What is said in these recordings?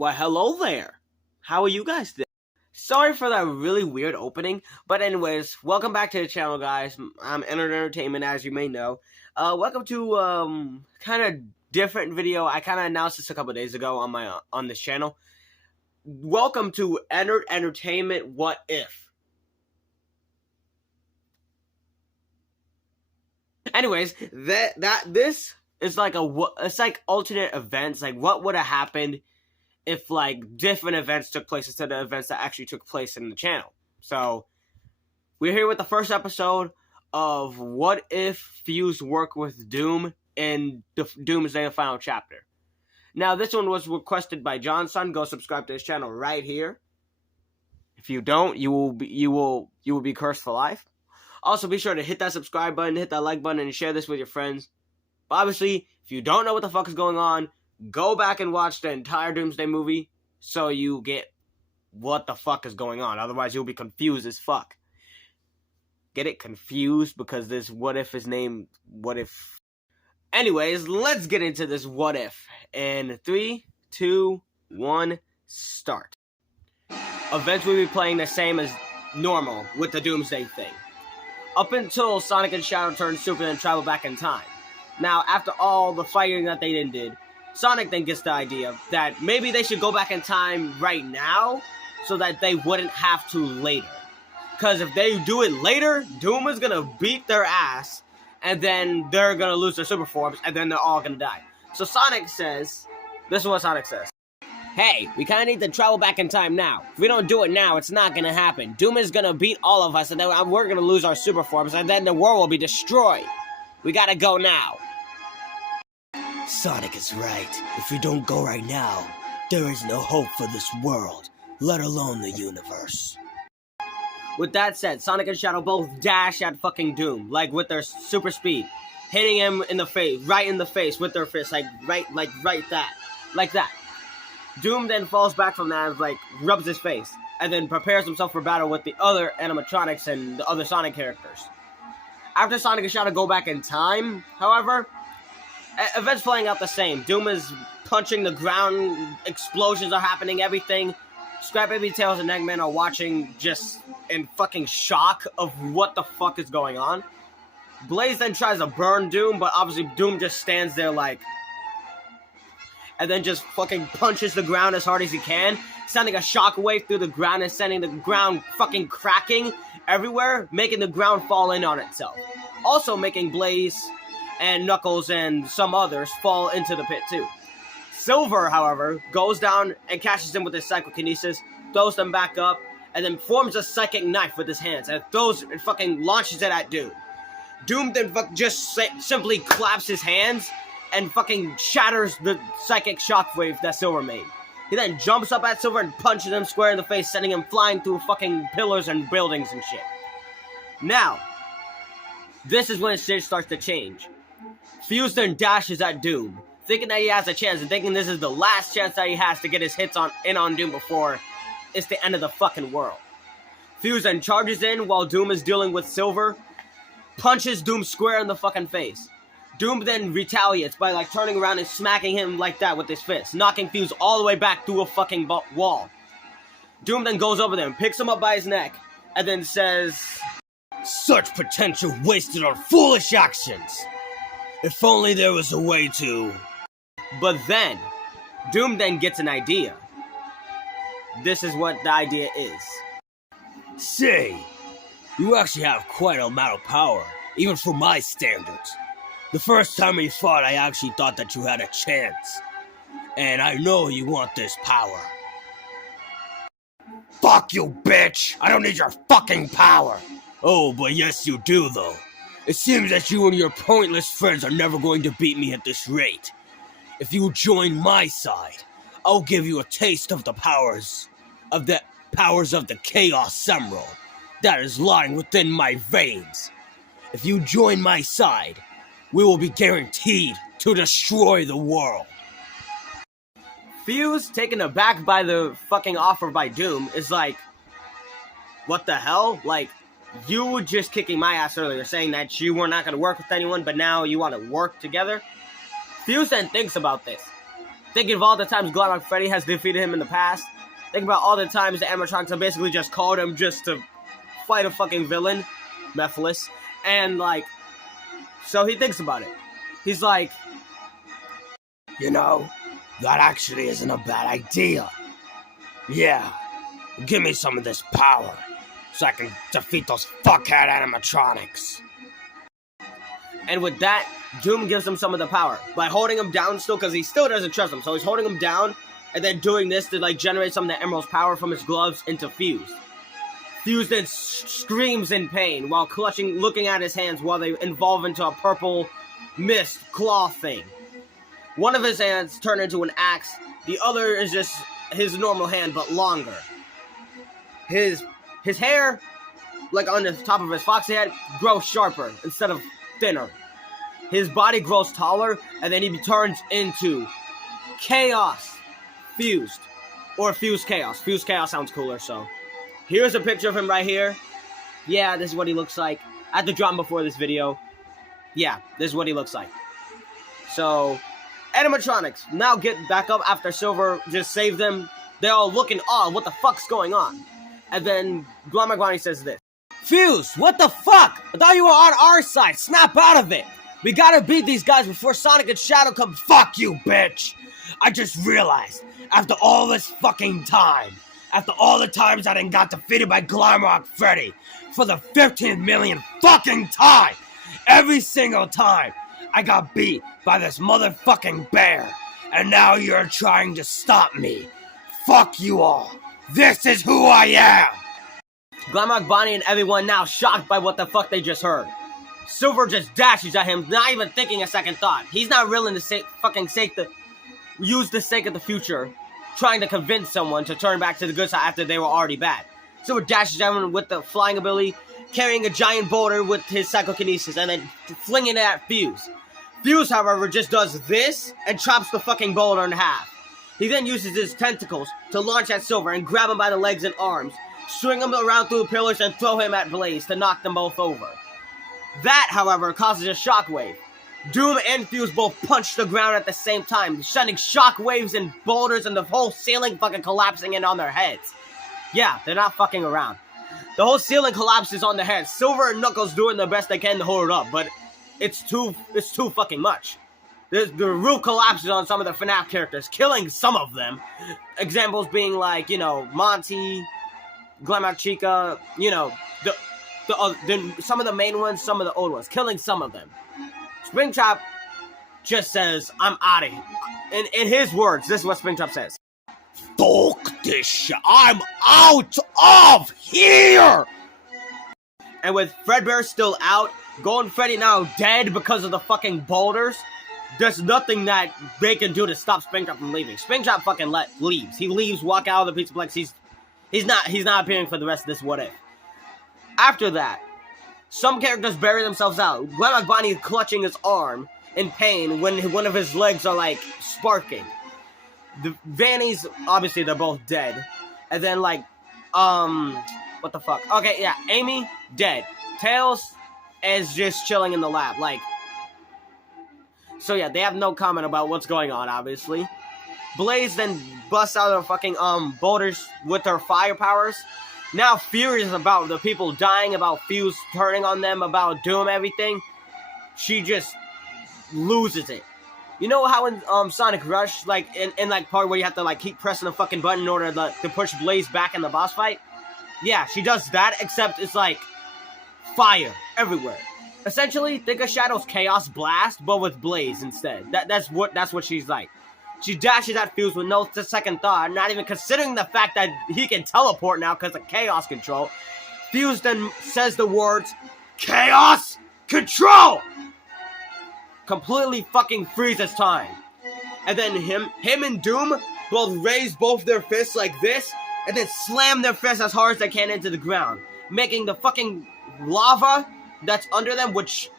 Well, hello there. How are you guys today? Sorry for that really weird opening, but anyways, welcome back to the channel, guys. I'm ENNARD Entertainment, as you may know. Welcome to kind of different video. I kind of announced this a couple days ago on this channel. Welcome to ENNARD Entertainment What If. Anyways, this is like it's like alternate events. Like, what would have happened if like different events took place instead of events that actually took place in the channel. So we're here with the first episode of What If Fuse work with Doom in the Doomsday the final chapter. Now this one was requested by Johnson. Go subscribe to his channel right here. If you don't, you will be cursed for life. Also, be sure to hit that subscribe button, hit that like button, and share this with your friends. But obviously, if you don't know what the fuck is going on, go back and watch the entire Doomsday movie so you get what the fuck is going on. Otherwise, you'll be confused as fuck. Get it? Confused? Because this What If is named What If. Anyways, let's get into this What If. In 3, 2, 1, start. Events will be playing the same as normal with the Doomsday thing. Up until Sonic and Shadow turn super and travel back in time. Now, after all the fighting that they did, Sonic then gets the idea that maybe they should go back in time right now so that they wouldn't have to later. Because if they do it later, Doom is going to beat their ass, and then they're going to lose their super forms, and then they're all going to die. So Sonic says, this is what Sonic says. Hey, we kind of need to travel back in time now. If we don't do it now, it's not going to happen. Doom is going to beat all of us, and then we're going to lose our super forms, and then the world will be destroyed. We got to go now. Sonic is right. If we don't go right now, there is no hope for this world, let alone the universe. With that said, Sonic and Shadow both dash at fucking Doom, like with their super speed, hitting him in the face, right in the face with their fist, like that. Doom then falls back from that and like rubs his face, and then prepares himself for battle with the other animatronics and the other Sonic characters. After Sonic and Shadow go back in time, however, events playing out the same. Doom is punching the ground, explosions are happening, everything. Scrap Baby Tails and Eggman are watching just in fucking shock of what the fuck is going on. Blaze then tries to burn Doom, but obviously Doom just stands there like, and then just fucking punches the ground as hard as he can, sending a shockwave through the ground and sending the ground fucking cracking everywhere, making the ground fall in on itself. Also making Blaze and Knuckles and some others fall into the pit too. Silver, however, goes down and catches them with his psychokinesis, throws them back up, and then forms a psychic knife with his hands and fucking launches it at Doom. Doom then just simply claps his hands and fucking shatters the psychic shockwave that Silver made. He then jumps up at Silver and punches him square in the face, sending him flying through fucking pillars and buildings and shit. Now, this is when shit starts to change. Fuse then dashes at Doom, thinking that he has a chance and thinking this is the last chance that he has to get his hits on Doom before it's the end of the fucking world. Fuse then charges in while Doom is dealing with Silver, punches Doom square in the fucking face. Doom then retaliates by like turning around and smacking him like that with his fist, knocking Fuse all the way back through a fucking wall. Doom then goes over there and picks him up by his neck and then says, "Such potential wasted on foolish actions. If only there was a way to..." But then, Doom then gets an idea. This is what the idea is. Say, you actually have quite a amount of power, even for my standards. The first time we fought, I actually thought that you had a chance. And I know you want this power. Fuck you, bitch! I don't need your fucking power! Oh, but yes you do, though. It seems that you and your pointless friends are never going to beat me at this rate. If you join my side, I'll give you a taste of the powers of the Chaos Emerald that is lying within my veins. If you join my side, we will be guaranteed to destroy the world. Fuse, taken aback by the fucking offer by Doom, is like, what the hell? Like, you were just kicking my ass earlier, saying that you were not going to work with anyone, but now you want to work together? Fuse then thinks about this. Thinking of all the times Glamrock Freddy has defeated him in the past. Think about all the times the animatronics have basically just called him just to fight a fucking villain, Mephiles, and like, so he thinks about it. He's like, you know, that actually isn't a bad idea. Yeah, give me some of this power so I can defeat those fuckhead animatronics. And with that, Doom gives him some of the power by holding him down still, because he still doesn't trust him. So he's holding him down and then doing this to like generate some of the Emerald's power from his gloves into Fuse. Fuse then screams in pain while clutching, looking at his hands while they evolve into a purple mist claw thing. One of his hands turn into an axe. The other is just his normal hand, but longer. His hair, like on the top of his foxy head, grows sharper instead of thinner. His body grows taller, and then he turns into Chaos Fused. Or Fused Chaos. Fused Chaos sounds cooler, so. Here's a picture of him right here. Yeah, this is what he looks like. I had to draw him before this video. Yeah, this is what he looks like. So, animatronics now get back up after Silver just saved them. They're all looking odd. What the fuck's going on? And then Glamrock says this. Fuse, what the fuck? I thought you were on our side. Snap out of it. We gotta beat these guys before Sonic and Shadow come. Fuck you, bitch! I just realized, after all this fucking time, after all the times I done got defeated by Glamrock Freddy, for the 15 million fucking time, every single time, I got beat by this motherfucking bear, and now you're trying to stop me. Fuck you all. This is who I am! Glamrock Bonnie and everyone now shocked by what the fuck they just heard. Silver just dashes at him, not even thinking a second thought. He's not willing to use the sake of the future, trying to convince someone to turn back to the good side after they were already bad. Silver dashes at him with the flying ability, carrying a giant boulder with his psychokinesis, and then flinging it at Fuse. Fuse, however, just does this and chops the fucking boulder in half. He then uses his tentacles to launch at Silver and grab him by the legs and arms, swing him around through the pillars, and throw him at Blaze to knock them both over. That, however, causes a shockwave. Doom and Fuse both punch the ground at the same time, sending shockwaves and boulders and the whole ceiling fucking collapsing in on their heads. Yeah, they're not fucking around. The whole ceiling collapses on their heads. Silver and Knuckles doing their best they can to hold it up, but it's too fucking much. The roof collapses on some of the FNAF characters, killing some of them. Examples being like, you know, Monty, Glamrock Chica, you know, some of the main ones, some of the old ones, killing some of them. Springtrap just says, I'm out of here. In his words, this is what Springtrap says. Fuck this shit. I'm out of here! And with Fredbear still out, Golden Freddy now dead because of the fucking boulders, there's nothing that they can do to stop Springtrap from leaving. Springtrap fucking leaves. He leaves, walk out of the Pizzaplex. He's not appearing for the rest of this What If. After that, some characters bury themselves out. Glamrock Bonnie clutching his arm in pain when one of his legs are like sparking. The Vannies, obviously they're both dead. And then like, what the fuck? Okay, yeah, Amy, dead. Tails is just chilling in the lab, like. So yeah, they have no comment about what's going on, obviously. Blaze then busts out of fucking boulders with her fire powers. Now furious about the people dying, about Fuse turning on them, about Doom, everything. She just loses it. You know how in Sonic Rush, like in like part where you have to like keep pressing the fucking button in order to push Blaze back in the boss fight? Yeah, she does that, except it's like fire everywhere. Essentially, think of Shadow's Chaos Blast, but with Blaze instead. That's what she's like. She dashes at Fuse with no second thought, not even considering the fact that he can teleport now because of Chaos Control. Fuse then says the words, Chaos Control! Completely fucking freezes time. And then him and Doom both raise both their fists like this, and then slam their fists as hard as they can into the ground, making the fucking lava that's under them, which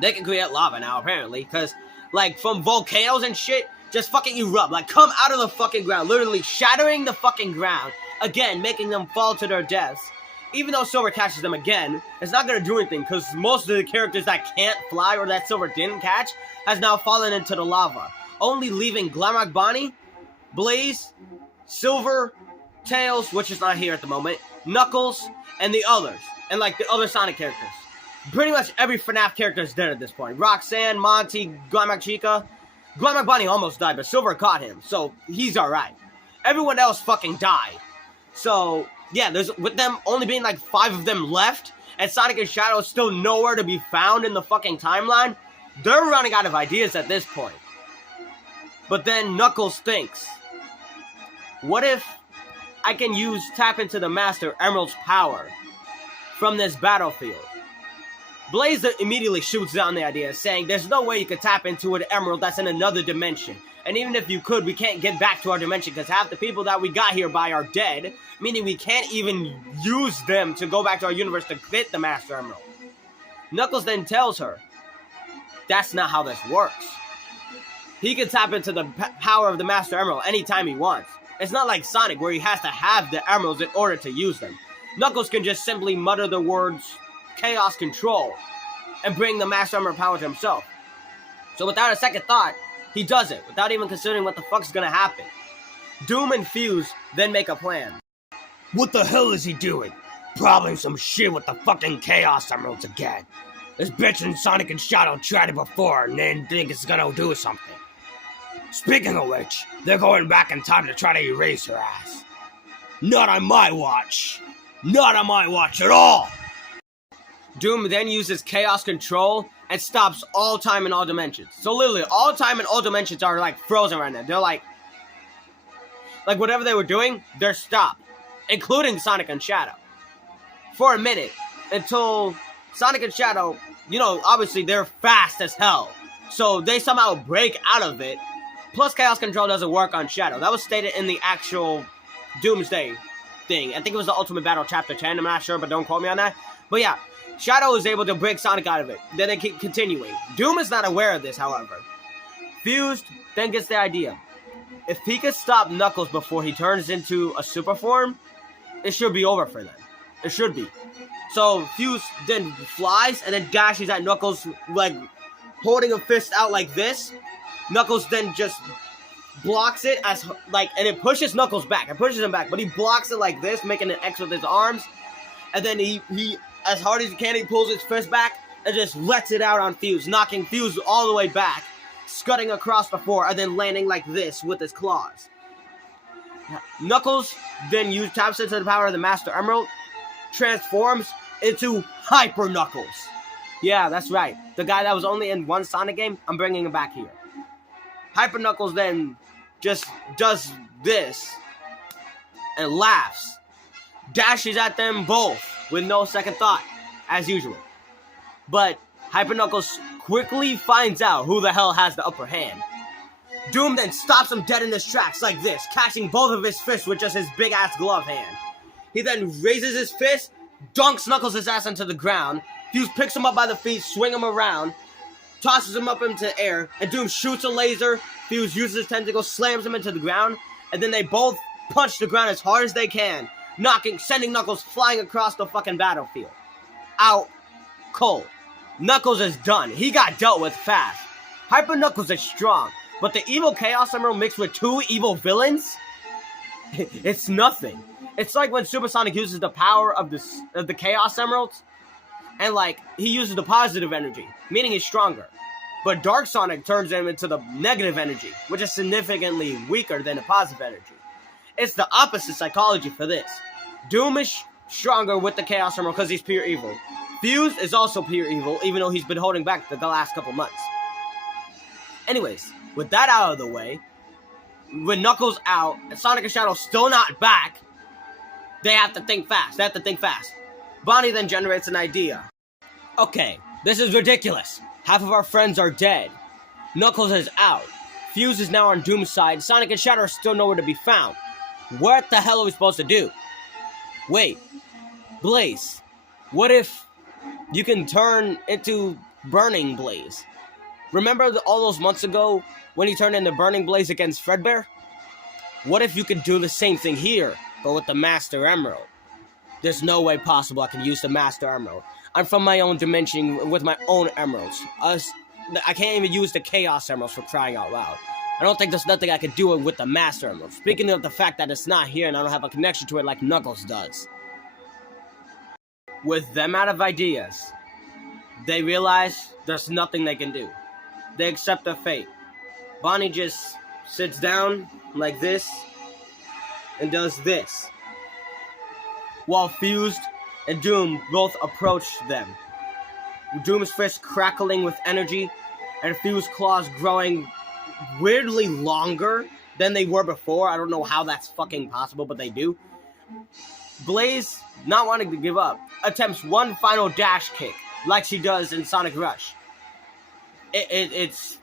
they can create lava now apparently, because like from volcanoes and shit, just fucking erupt, like come out of the fucking ground, literally shattering the fucking ground, again making them fall to their deaths. Even though Silver catches them again, it's not gonna do anything, because most of the characters that can't fly or that Silver didn't catch has now fallen into the lava. only leaving Glamrock Bonnie, Blaze, Silver, Tails, which is not here at the moment, Knuckles, and the others, and like the other Sonic characters. Pretty much every FNAF character is dead at this point. Roxanne, Monty, Glamrock Chica. Glamrock Bonnie almost died, but Silver caught him, so he's alright. Everyone else fucking died. So, yeah, with them only being like 5 of them left, and Sonic and Shadow is still nowhere to be found in the fucking timeline, they're running out of ideas at this point. But then Knuckles thinks, what if I can tap into the Master Emerald's power from this battlefield? Blaze immediately shoots down the idea, saying there's no way you could tap into an emerald that's in another dimension. And even if you could, we can't get back to our dimension because half the people that we got here by are dead, meaning we can't even use them to go back to our universe to get the Master Emerald. Knuckles then tells her, that's not how this works. He can tap into the power of the Master Emerald anytime he wants. It's not like Sonic where he has to have the emeralds in order to use them. Knuckles can just simply mutter the words Chaos Control and bring the Master Emerald power to himself. So without a second thought, he does it, without even considering what the fuck's gonna happen. Doom and Fuse then make a plan. What the hell is he doing? Probably some shit with the fucking Chaos Emeralds again. This bitch and Sonic and Shadow tried it before and didn't think it's gonna do something. Speaking of which, they're going back in time to try to erase her ass. Not on my watch. Not on my watch at all! Doom then uses Chaos Control and stops all time and all dimensions. So literally, all time and all dimensions are like frozen right now. They're like whatever they were doing, they're stopped. Including Sonic and Shadow. For a minute. Until Sonic and Shadow, obviously they're fast as hell. So they somehow break out of it. Plus Chaos Control doesn't work on Shadow. That was stated in the actual Doomsday thing. I think it was the Ultimate Battle Chapter 10. I'm not sure, but don't quote me on that. But yeah, Shadow is able to break Sonic out of it. Then they keep continuing. Doom is not aware of this, however. Fused then gets the idea. If he could stop Knuckles before he turns into a super form, it should be over for them. It should be. So Fuse then flies and then dashes at Knuckles, like holding a fist out like this. Knuckles then just blocks it and it pushes Knuckles back. It pushes him back, but he blocks it like this, making an X with his arms. And then he as hard as he can, he pulls his fist back and just lets it out on Fuse, knocking Fuse all the way back, scudding across the floor, and then landing like this with his claws. Knuckles then taps into the power of the Master Emerald, transforms into Hyper Knuckles. Yeah, that's right. The guy that was only in one Sonic game, I'm bringing him back here. Hyper Knuckles then just does this and laughs, dashes at them both with no second thought, as usual. But Hyper Knuckles quickly finds out who the hell has the upper hand. Doom then stops him dead in his tracks like this, catching both of his fists with just his big-ass glove hand. He then raises his fist, dunks Knuckles' ass into the ground. Fuse picks him up by the feet, swing him around, tosses him up into the air, and Doom shoots a laser. Fuse uses his tentacles, slams him into the ground, and then they both punch the ground as hard as they can, sending Knuckles flying across the fucking battlefield. Out cold. Knuckles is done. He got dealt with fast. Hyper Knuckles is strong, but the evil Chaos Emerald mixed with 2 evil villains? It's nothing. It's like when Supersonic uses the power of the Chaos Emeralds, and he uses the positive energy, meaning he's stronger. But Dark Sonic turns him into the negative energy, which is significantly weaker than the positive energy. It's the opposite psychology for this. Doom is stronger with the Chaos Emerald because he's pure evil. Fuse is also pure evil, even though he's been holding back the last couple months. Anyways, with that out of the way, with Knuckles out and Sonic and Shadow still not back, they have to think fast. Bonnie then generates an idea. Okay, this is ridiculous. Half of our friends are dead. Knuckles is out. Fuse is now on Doom's side. Sonic and Shadow are still nowhere to be found. What the hell are we supposed to do? Wait, Blaze, what if you can turn into Burning Blaze? Remember all those months ago when he turned into Burning Blaze against Fredbear? What if you could do the same thing here, but with the Master Emerald? There's no way possible I can use the Master Emerald. I'm from my own dimension with my own emeralds. I can't even use the Chaos Emeralds for crying out loud. I don't think there's nothing I can do with the Master Emerald. Speaking of the fact that it's not here and I don't have a connection to it like Knuckles does. With them out of ideas, they realize there's nothing they can do. They accept their fate. Bonnie just sits down like this and does this, while Fused and Doom both approach them. Doom's fist crackling with energy, and Fused claws growing weirdly longer than they were before. I don't know how that's fucking possible, but they do. Blaze, not wanting to give up, attempts one final dash kick, like she does in Sonic Rush. It's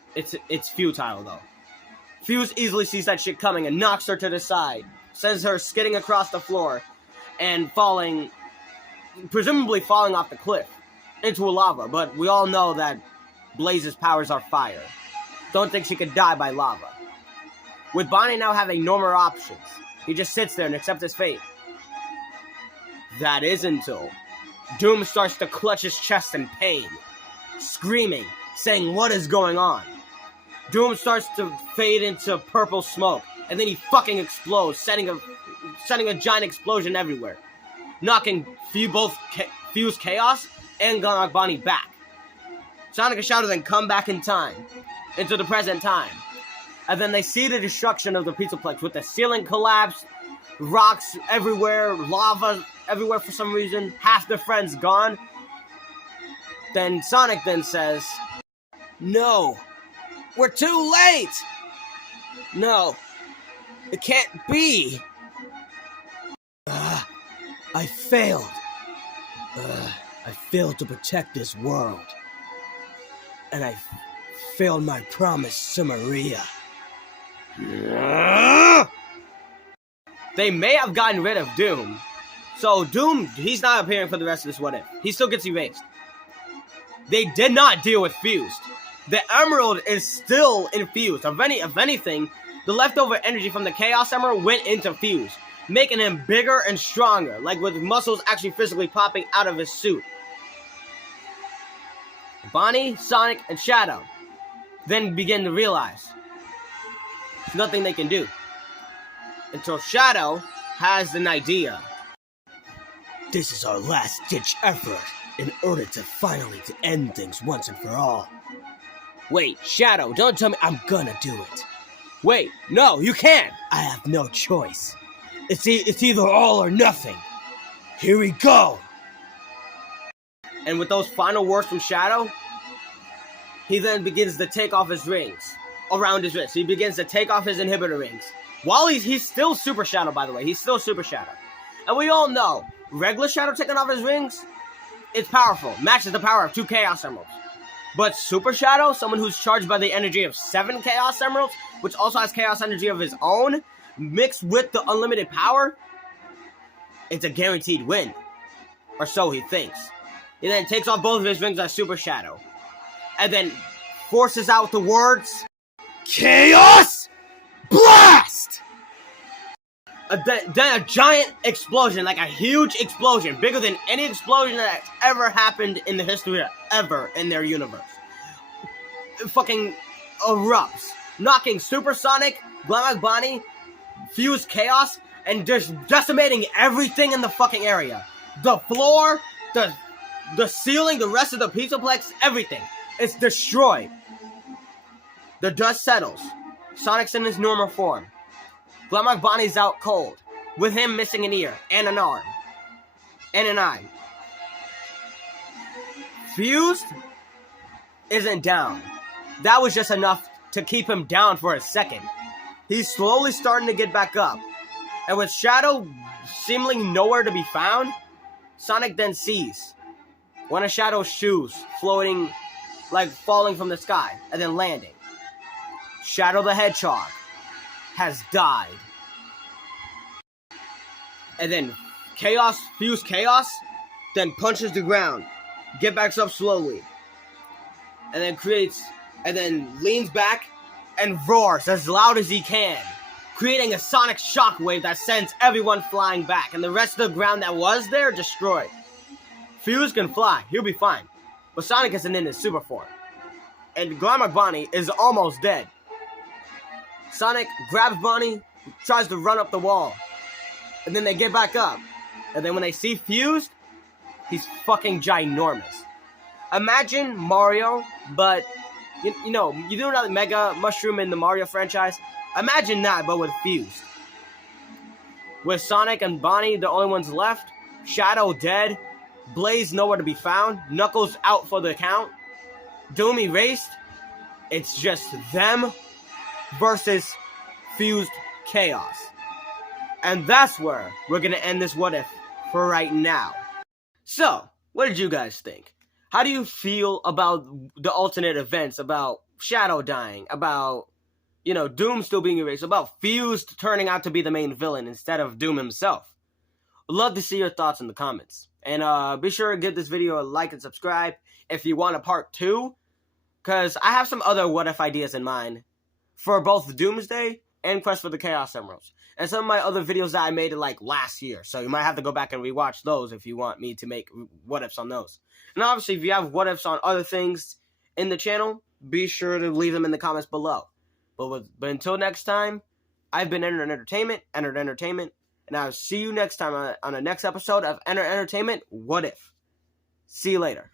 futile though. Fuse easily sees that shit coming and knocks her to the side, sends her skidding across the floor and falling, presumably falling off the cliff into a lava, but we all know that Blaze's powers are fire. Don't think she could die by lava. With Bonnie now having no more options, he just sits there and accepts his fate. That is until Doom starts to clutch his chest in pain, screaming, saying, "What is going on?" Doom starts to fade into purple smoke, and then he fucking explodes, setting a giant explosion everywhere, knocking both Fuse Chaos and Gunlock Bonnie back. Sonic and Shadow then come back in time, into the present time, and then they see the destruction of the Pizzaplex with the ceiling collapsed, rocks everywhere, lava everywhere for some reason, half their friends gone. Then Sonic then says, "No, we're too late! No, it can't be! I failed. I failed to protect this world. And I failed my promise to Maria." They may have gotten rid of Doom. So Doom, he's not appearing for the rest of this What If. He still gets erased. They did not deal with Fused. The Emerald is still infused. If anything, the leftover energy from the Chaos Emerald went into Fused, making him bigger and stronger, like with muscles actually physically popping out of his suit. Bonnie, Sonic, and Shadow then begin to realize there's nothing they can do. Until Shadow has an idea. This is our last-ditch effort in order to finally end things once and for all. Wait, Shadow, don't tell me I'm gonna do it. Wait, no, you can't! I have no choice. It's either all or nothing. Here we go! And with those final words from Shadow, he then begins to take off his rings around his wrist. He begins to take off his inhibitor rings. While he's still Super Shadow, by the way. He's still Super Shadow. And we all know, regular Shadow taking off his rings, it's powerful. Matches the power of 2 Chaos Emeralds. But Super Shadow, someone who's charged by the energy of 7 Chaos Emeralds, which also has Chaos energy of his own, mixed with the unlimited power, it's a guaranteed win. Or so he thinks. He then takes off both of his rings as Super Shadow. And then forces out the words, "Chaos Blast!" Then a giant explosion, like a huge explosion, bigger than any explosion that's ever happened in the history ever in their universe. It fucking erupts, knocking Supersonic, Gunlock Bonnie, Fuse Chaos, and just decimating everything in the fucking area. The floor, the ceiling, the rest of the Pizzaplex, everything. It's destroyed. The dust settles. Sonic's in his normal form. Gunlock Bonnie's out cold, with him missing an ear, and an arm, and an eye. Fused isn't down. That was just enough to keep him down for a second. He's slowly starting to get back up, and with Shadow seemingly nowhere to be found, Sonic then sees one of Shadow's shoes floating, like falling from the sky, and then landing. Shadow the Hedgehog has died. And then Fuse Chaos, then punches the ground, get backs up slowly, and then leans back and roars as loud as he can, creating a sonic shockwave that sends everyone flying back, and the rest of the ground that was there destroyed. Fuse can fly, he'll be fine, but Sonic isn't in his super form, and Gunlock Bonnie is almost dead. Sonic grabs Bonnie, tries to run up the wall. And then they get back up. And then when they see Fused, he's fucking ginormous. Imagine Mario, but, you know, you do another Mega Mushroom in the Mario franchise. Imagine that, but with Fused. With Sonic and Bonnie, the only ones left. Shadow dead. Blaze nowhere to be found. Knuckles out for the count. Doom erased. It's just them versus Fused Chaos. And that's where we're going to end this What If for right now. So, what did you guys think? How do you feel about the alternate events? About Shadow dying? About, you know, Doom still being erased? About Fused turning out to be the main villain instead of Doom himself? I'd love to see your thoughts in the comments. And be sure to give this video a like and subscribe if you want a part 2. Because I have some other What If ideas in mind for both Doomsday and Quest for the Chaos Emeralds. And some of my other videos that I made like last year. So you might have to go back and rewatch those if you want me to make What Ifs on those. And obviously, if you have What Ifs on other things in the channel, be sure to leave them in the comments below. But until next time, I've been ENNARD Entertainment, and I'll see you next time on the next episode of ENNARD Entertainment What If. See you later.